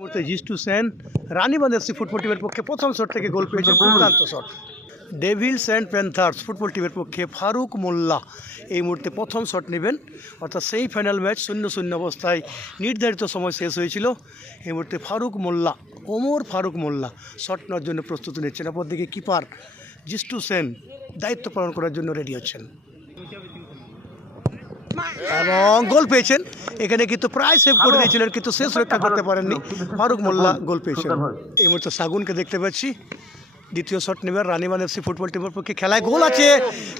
জিষ্টু Sen Ranibandh FC football টিমের পক্ষে প্রথম শট থেকে গোল পেয়েছেন, দুর্দান্ত shot. Devil's and Panthers football টিমের পক্ষে ফারুক মোল্লা এই মুহূর্তে প্রথম শট নেবেন, অর্থাৎ সেই ফাইনাল ম্যাচ 0-0 অবস্থায় নির্ধারিত সময় শেষ হয়েছিল। এই মুহূর্তে ফারুক মোল্লা, ওমর ফারুক মোল্লা শট নেওয়ার জন্য প্রস্তুতি নিচ্ছেন। অপরদিকে কিপার জিষ্টু সেন দায়িত্ব পালন করার জন্য রেডি হচ্ছেন এবং গোল পেয়েছেন। এখানে কিন্তু প্রায় সেভ করে দিয়েছিলেন, কিন্তু শেষ রক্ষা করতে পারেননি। ফারুক মোল্লা গোল পেয়েছেন। এই মুহূর্তে সাগুনকে দেখতে পাচ্ছি, দ্বিতীয় শট নেবেন রানীবাঁধ এফসি ফুটবল টিমের পক্ষে। খেলায় গোল আছে,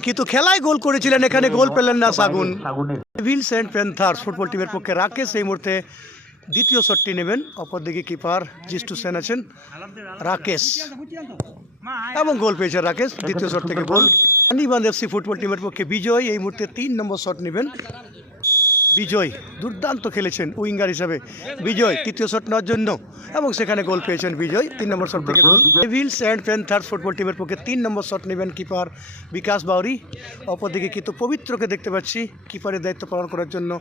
কিন্তু খেলায় গোল করেছিলেন, এখানে গোল পেলেন না সাগুন। ডেভিলস অ্যান্ড প্যান্থার্স ফুটবল টিমের পক্ষে রাকেশ এই মুহূর্তে দ্বিতীয় শটটি নেবেন। অপরদিকে কিপার জিষ্টু সেন আছেন, রাকেশ এবং গোল পেয়েছেন রাকেশ, দ্বিতীয় শট থেকে গোল। রানীবাঁধ এফসি ফুটবল টিমের পক্ষে বিজয় এই মুহূর্তে 3 নম্বর শট নেবেন। বিজয় দুর্দান্ত খেলেছেন উইঙ্গার হিসাবে। বিজয় তৃতীয় শট নেওয়ার জন্য এবং সেখানে গোল পেয়েছেন বিজয়, 3 নম্বর শট থেকে গোল। ডেভিলস অ্যান্ড প্যান্থার্স ফুটবল টিমের পক্ষে 3 নম্বর শট নেবেন কিপার বিকাশ বাউরি। অপরদিকে কিন্তু পবিত্রকে দেখতে পাচ্ছি, কিপারের দায়িত্ব পালন করার জন্য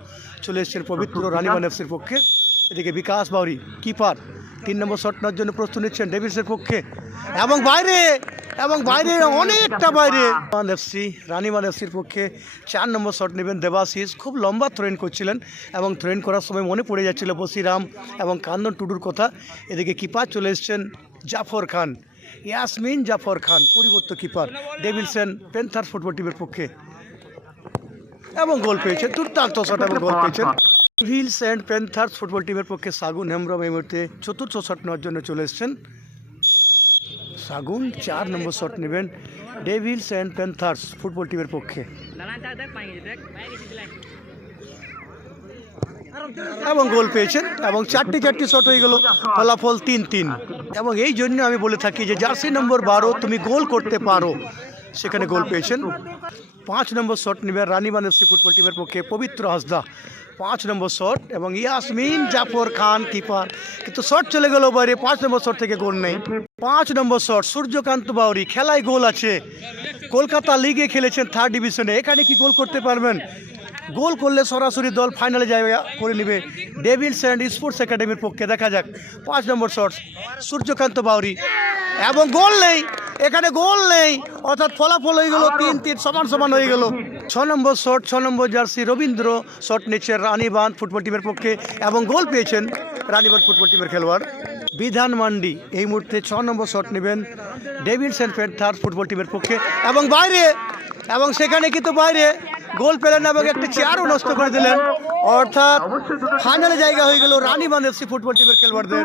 চলে এসেছেন পবিত্র রানীবাঁধ এফসির পক্ষে। এদিকে বিকাশ বাউরি কিপার 3 নম্বর শট নেওয়ার জন্য প্রস্তুত নিচ্ছেন ডেভিলসের পক্ষে এবং বাইরে অনেকটা বাইরে। রানীবাঁধ এফসির পক্ষে 4 নম্বর শট নেবেন দেবাশিস। খুব লম্বা থ্রোইন করছিলেন এবং থ্রোইন করার সময় মনে পড়ে যাচ্ছিল বসিরাম এবং কান্দন টুডুর কথা। এদিকে কিপার চলে এসছেন জাফর খান, ইয়াসমিন জাফর খান পরিবর্তিত keeper Devil's and Panthers football টিমের পক্ষে এবং গোল পেয়েছেন, দুর্দান্ত শট এবং গোল পেয়েছেন। ডেভিলস অ্যান্ড প্যান্থার্স ফুটবল টিমের পক্ষে সাগুন হেমব্রম এই মুহূর্তে চতুর্থ শট নেওয়ার জন্য চলে এসছেন। সাগুন 4 নম্বর শট নেবেন ডেভিলস অ্যান্ড প্যান্থার্স ফুটবল টিমের পক্ষে এবং গোল পেয়েছেন এবং 4টি শট হয়ে গেল, ফলাফল 3-3। এবং এই জন্য আমি বলে থাকি যে জার্সি নম্বর 12 তুমি গোল করতে পারো, সেখানে গোল পেয়েছেন। 5 নম্বর শট নেবেন রানীবাঁধ এফসি ফুটবল টিমের পক্ষে পবিত্র হাসদা, 5 নম্বর শট এবং ইয়াসমিন জাফর খান কিপার, কিন্তু শট চলে গেল বাইরে। 5 নম্বর শট থেকে গোল নেই। 5 নম্বর শট সূর্যকান্ত বাউরি, খেলায় গোল আছে, কলকাতা লিগে খেলেছেন 3rd ডিভিশনে, এখানে কি গোল করতে পারবেন? গোল করলে সরাসরি দল ফাইনালে জায়গা করে নেবে ডেভিলস অ্যান্ড স্পোর্টস একাডেমির পক্ষে। দেখা যাক 5 নম্বর শট সূর্যকান্ত বাউরি এবং গোল নেই, এখানে গোল নেই, অর্থাৎ ফলাফল হয়ে গেল 3-3, সমান হয়ে গেল। 6 নম্বর শট 6 নম্বর জার্সি রবীন্দ্র শট নিচ্ছে রানীবাঁধ ফুটবল টিমের পক্ষে এবং গোল পেয়েছেন রানীবাঁধ ফুটবল টিমের খেলোয়াড় বিধান মান্ডি। এই মুহূর্তে 6 নম্বর শট নেবেন ডেভিলস অ্যান্ড প্যান্থার্স ফুটবল টিমের পক্ষে এবং বাইরে, এবং সেখানে কিন্তু বাইরে গোল পেলেন এবং একটি চেয়ারও নষ্ট করে দিলেন, অর্থাৎ ফাইনালে জায়গা হয়ে গেল রানীবাঁধ এফসি ফুটবল টিমের খেলোয়াড়দের।